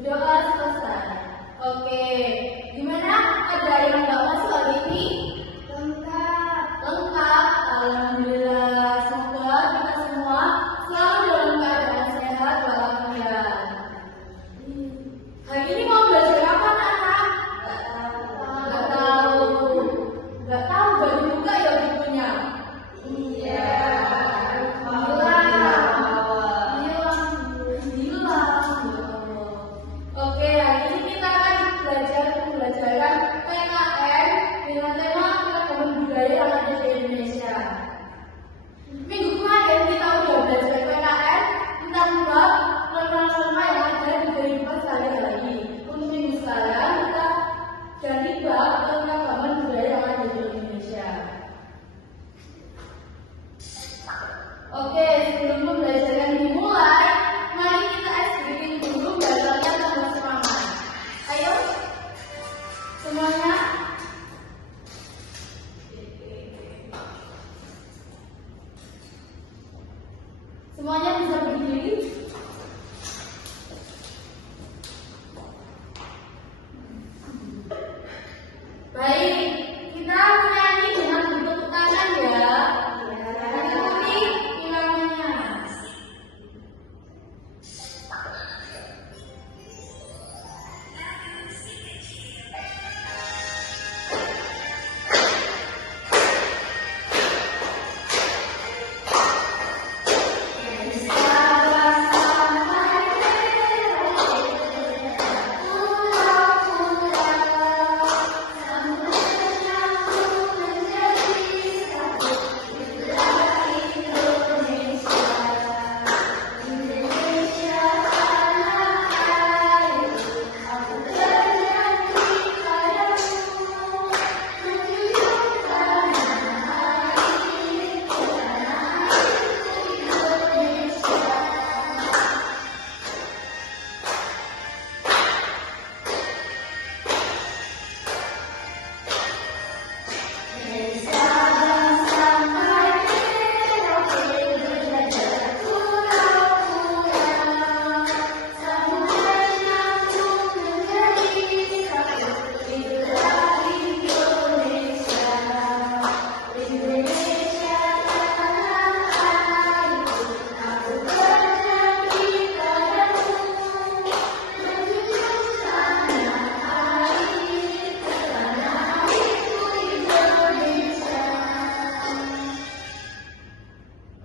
Berdoa selesai. Oke, gimana? Ada yang nggak masuk hari ini? Lengkap. Lengkap. Alhamdulillah. Semoga kita semua selalu dalam keadaan sehat walafiat. Hari ini mau belajar apa, anak? Nggak tahu. Nggak tahu. Baru buka ya bukunya. Iya. Oke, hari ini kita akan belajar pembelajaran PKN dengan tema keragaman budaya yang ada di Indonesia. Minggu kemarin kita udah belajar PKN tentang bab norma-norma yang ada di kehidupan sehari-hari. Untuk minggu sekarang kita ganti bab keragaman budaya yang ada di Indonesia. Oke, sebelum pembelajaran dimulai, mari kita explain dulu belajarnya sama semangat. Ayo, semuanya. Semuanya bisa berdiri. Baik, kita menyanyi dengan bertepuk tangan ya. Ikuti irama.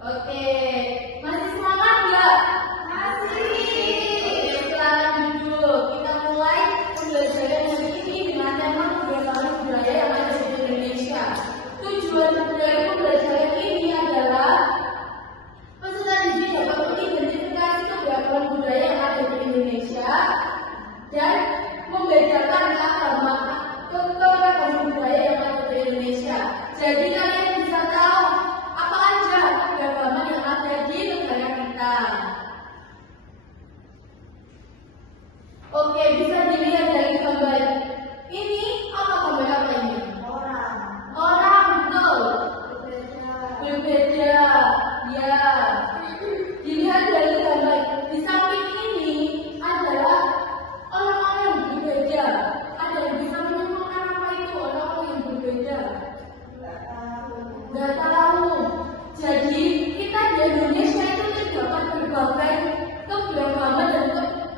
Oke, masih semangat nggak? Masih. Oke, silahkan duduk. Kita mulai pembelajaran hari ini dengan tema keragaman budaya yang ada di Indonesia. Tujuan dari pembelajaran ini adalah peserta didik dapat mengidentifikasi keragaman budaya yang ada di Indonesia dan membedakan keragaman budaya yang ada di Indonesia. Jadi kalian bisa tahu apa aja keragaman yang ada di negara kita. Oke, bisa dilihat dari gambar ini. Apa gambar apa ini? Orang. Orang, betul. Berbeda. Ya. Dilihat dari gambar di samping ini adalah orang-orang yang berbeda. Ada yang bisa menyimpulkan apa itu orang-orang yang berbeda? Nggak tahu. Jadi kita di Indonesia itu terdapat berbagai keberagaman dan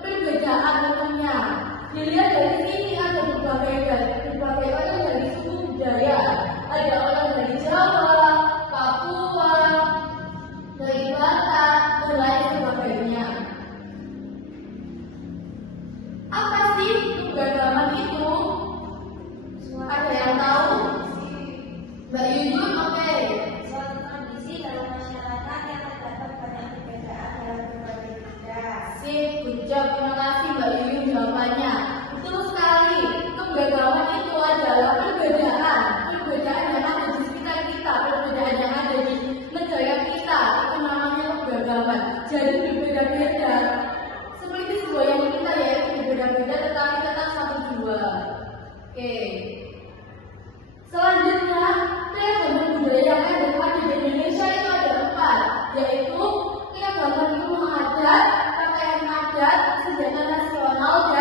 perbedaan tentunya. Dilihat dari sini ada berbagai orang dari suku budaya. Ada orang dari Jawa, Papua, dari Batak, dan lain sebagainya. Apa sih keberagaman itu? Ada yang tahu? Mbak Yuyun, oke. Suatu kondisi dalam masyarakat yang terdapat banyak perbedaan dalam berbagai bidang. Sip, good job. Terima kasih Mbak Yuyun jawabannya. Betul sekali. Keberagaman itu adalah perbedaan yang ada di sekitar kita, perbedaan yang ada di negara kita. Itu namanya keberagaman. Jadi berbeda-beda. Seperti sebuah yang kita yaitu berbeda-beda tetapi tetap satu jua. Oke. Selanjutnya, keragaman budaya yang ada di Indonesia itu ada 4, yaitu keragaman ilmu adat, pakaian adat, senjata nasional,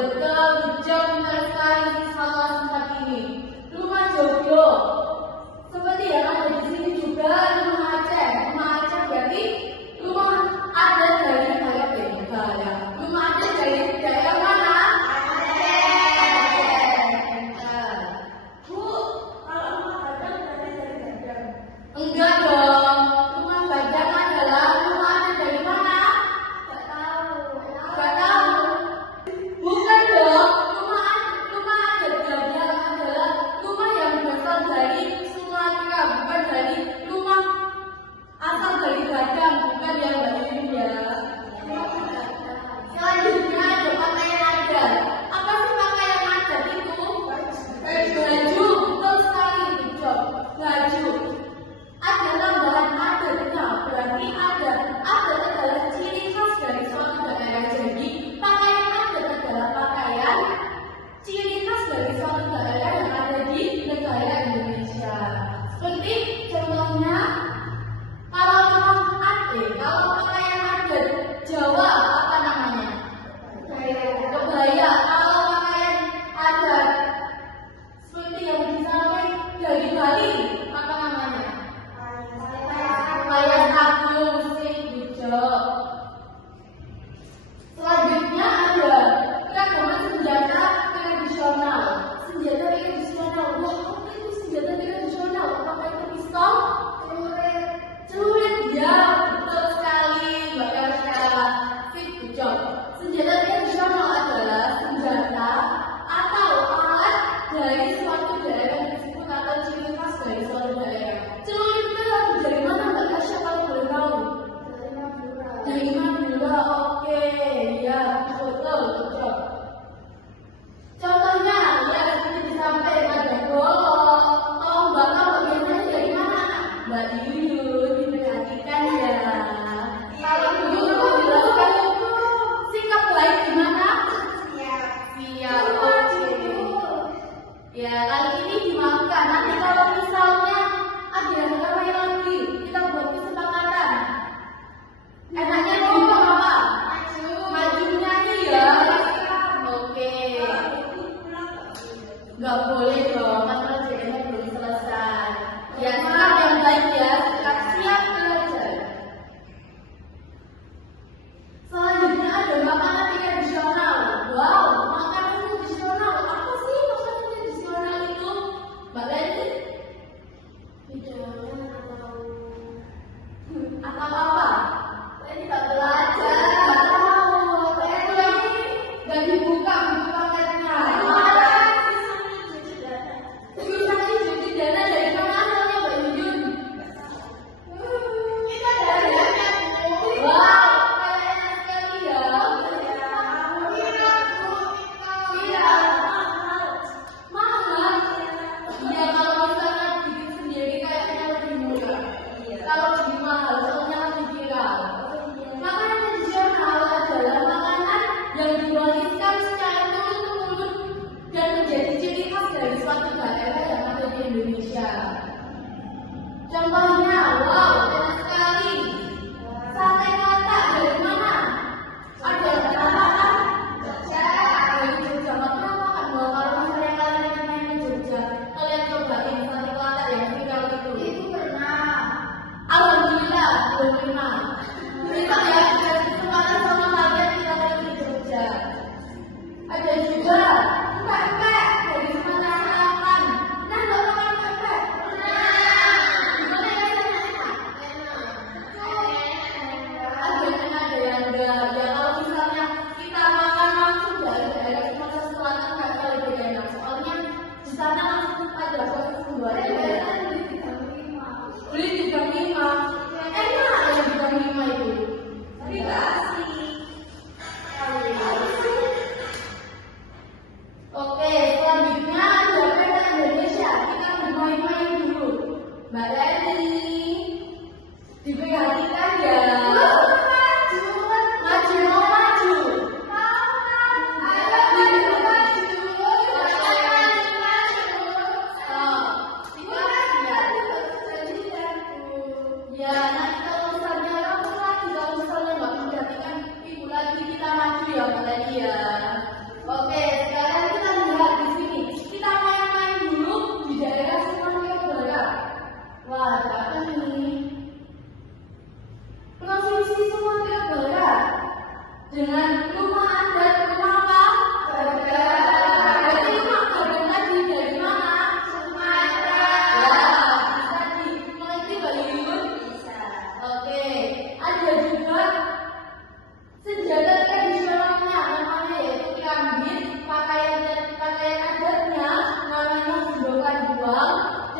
Betul, Jogja pintar sekali siswa kelas 4 ini. Rumah Jogja. Seperti yang ada di sini juga rumah Aceh. Rumah Aceh berarti rumah adat dari negara beda ya. Rumah adat dari daerah mana? Bu, kalau rumah gadang berarti dari gadang. Enggak dong. Rumah Badang adalah rumah adat dari mana? Nggak tahu. Enggak tahu. Bukan dong. Rumah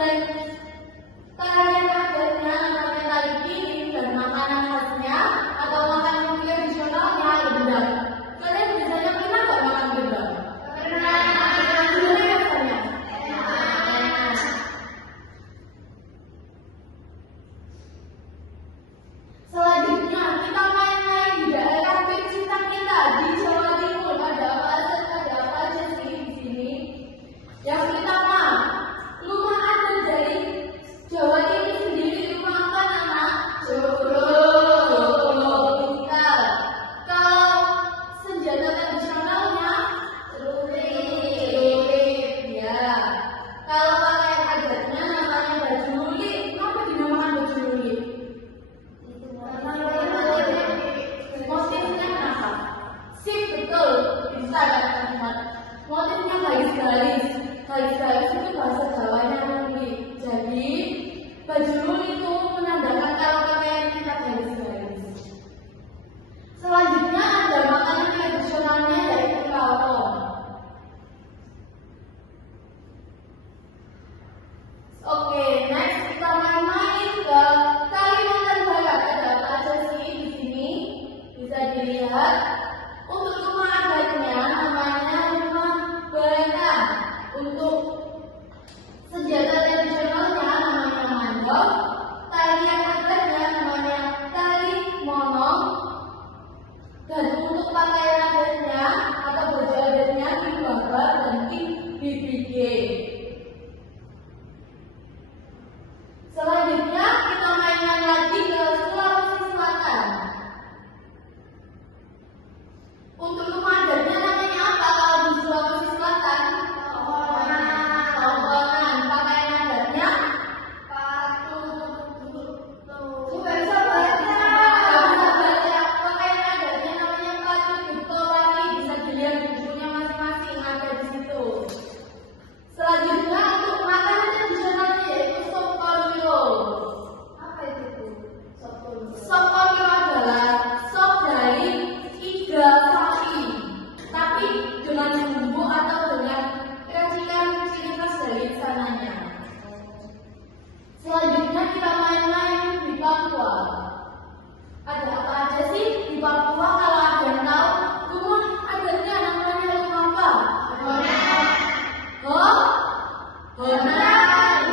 dan tarian adatnya namanya tari piring dan makanan khasnya atau makanan tradisionalnya gendang. Kalian biasanya pernah nggak makan gendang? Pernah. Gimana rasanya? Enak. Selanjutnya kita main-main di daerah tercinta kita di Jawa Timur. Ada apa aja sih di sini? Yang pertama, rumah adat dari Jawa Timur sendiri, rumah apa nama? Joglo. Pintar. Kalau senjata tradisionalnya celurit. Ya. Kalau pakaian adatnya namanya baju lulik. Kenapa dinamakan baju lulik? Motifnya kenapa? Sip, betul. Bisa kan teman-teman? Motifnya garis-garis. Garis-garis itu bahasa Jawanya lulik. Jadi baju lulik itu menandakan kalau pakaian kita garis-garis. Selanjutnya ada makanan tradisionalnya yaitu rawon. Oke, next kita main-main ke Kalimantan Barat. Ada apa aja sih di sini? Bisa dilihat. Untuk rumah adatnya namanya rumah Baretan. Untuk senjata tradisionalnya namanya mandor. Tarian adatnya namanya tari monong. Dan untuk pakaian adatnya atau baju adatnya tim babat dan tim BBG. Selanjutnya kita main-main lagi ke Sulawesi Selatan. Untuk rumah adatnya namanya apa kalau di Sulawesi Selatan? Tongkonan. Pakaian adatnya? Coba bisa baca. Pakaian adatnya namanya patu Dukawati. Bisa dilihat di bukunya masing-masing ada di situ. Selanjutnya untuk makanan tradisionalnya yaitu sop konro. Apa itu? Sop konro adalah sop dari iga sapi, tapi dengan bumbu atau dengan racikan ciri khas dari sananya. Selanjutnya kita main-main di Papua. Ada apa aja sih di Papua? Kalau ada yang tahu, rumah adatnya namanya rumah apa? Honai. Honai, betul. Rumah adatnya namanya apa?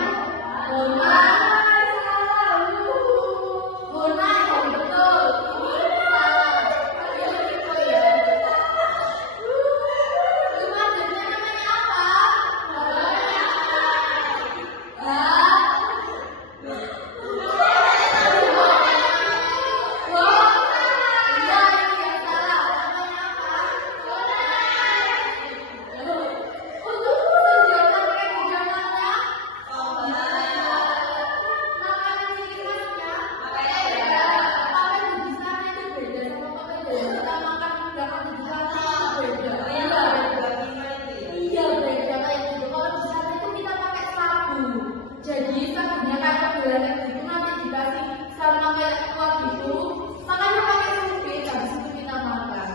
Jadi sabunya kayak belajar gitu nanti dikasih sama kayak kuah gitu, makanya pakai sumpit. Habis itu kita makan.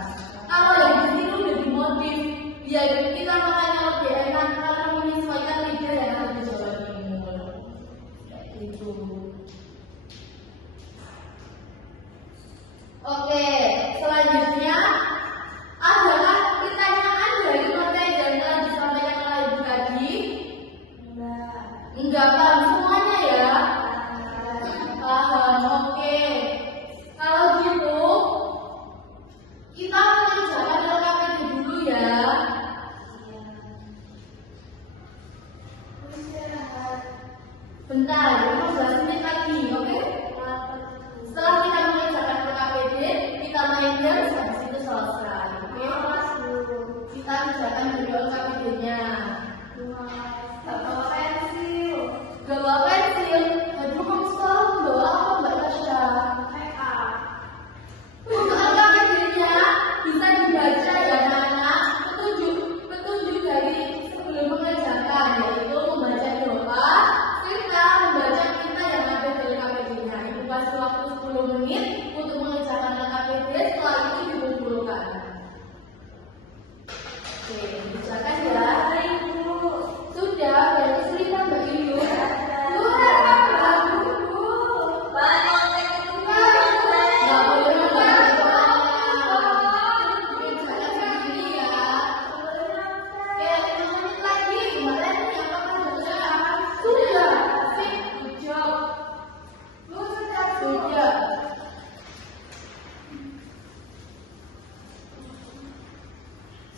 Kalau yang di sini udah dimodif, ya kita makannya lebih enak karena menyesuaikan lidah yang ada di Jawa Timur. Kayak gitu. Oke, selanjutnya adalah pertanyaan dari materi yang telah disampaikan oleh Ibu tadi. Enggak paham semuanya ya? Paham, oke. Kalau gitu, kita mengerjakan LKPD dulu ya. Bentar, 15 menit lagi, oke? Setelah kita mengerjakan LKPD, kita main game, habis itu selesai, oke? Kita kerjakan dulu LKPD-nya. Bawa pensil, aduh kamu sekarang bawa apa Mbak Tasya? Untuk LKPD-nya bisa dibaca ya anak-anak. Petunjuk dari sebelum mengerjakan yaitu membaca doa serta membaca kita yang ada di LKPD-nya. Ibu kasih waktu 10 menit untuk mengerjakan LKPD, setelah itu dikumpulkan. Oke, dibacakan ya. Sudah, berarti cerita Mbak Ibu.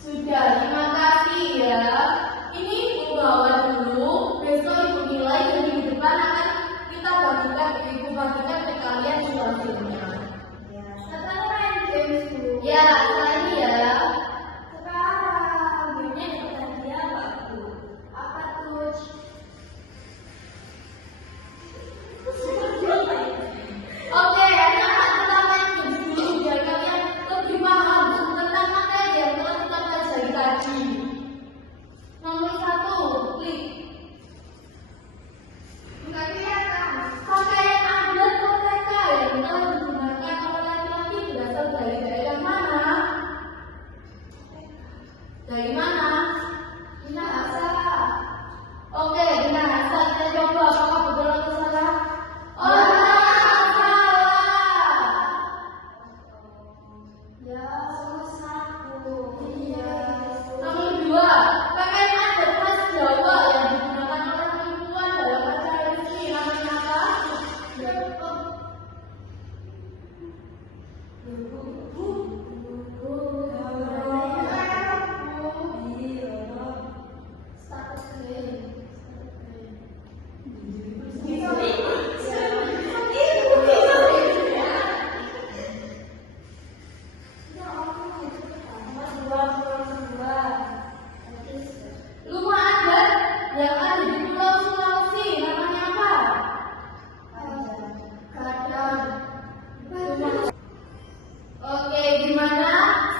Sudah, terima kasih ya. Ini Ibu bawa dulu. Besok Ibu nilai dan minggu depan akan kita bagikan, Ibu bagikan ke kalian di hasilnya. Ya, sekarang main games dulu. Ya, lagi ya. Sekarang gamenya dengan dia Pak Bu. Apa tuh? Oke, anak-anak kita main games dulu biar kalian lebih paham tentang materi yang telah kita pelajari tadi. Nomor 1, klik. Enggak kelihatan. Pakaian adat mereka yang telah digunakan oleh laki-laki berasal dari daerah mana? Dari mana? Minahasa. Oke, Minahasa. Kita coba apakah betul atau salah? Oh, Ya, sama satu. Iya. nomor 2, pakaian adat khas Jawa yang digunakan oleh perempuan dalam acara resmi namanya apa? Rumah adat yang ada di Pulau Sulawesi namanya apa? Oke, gimana?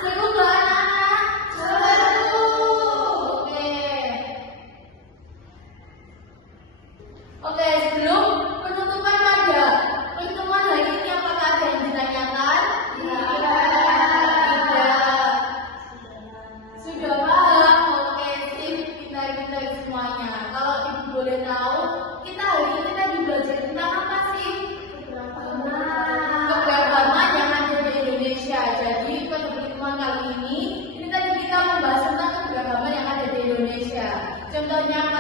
Seru nggak anak-anak? Seru. Oke. Oke, sebelum penutupan pada pertemuan hari ini apakah ada yang ditanyakan? Tidak. Sudah paham? Oke, sip. Pintar-pintar semuanya. Kalau Ibu boleh tahu, kita hari ini tadi belajar tentang apa sih? Keberagaman yang ada di Indonesia. Jadi pada pertemuan kali ini tadi kita membahas tentang keberagaman yang ada di Indonesia. Contohnya apa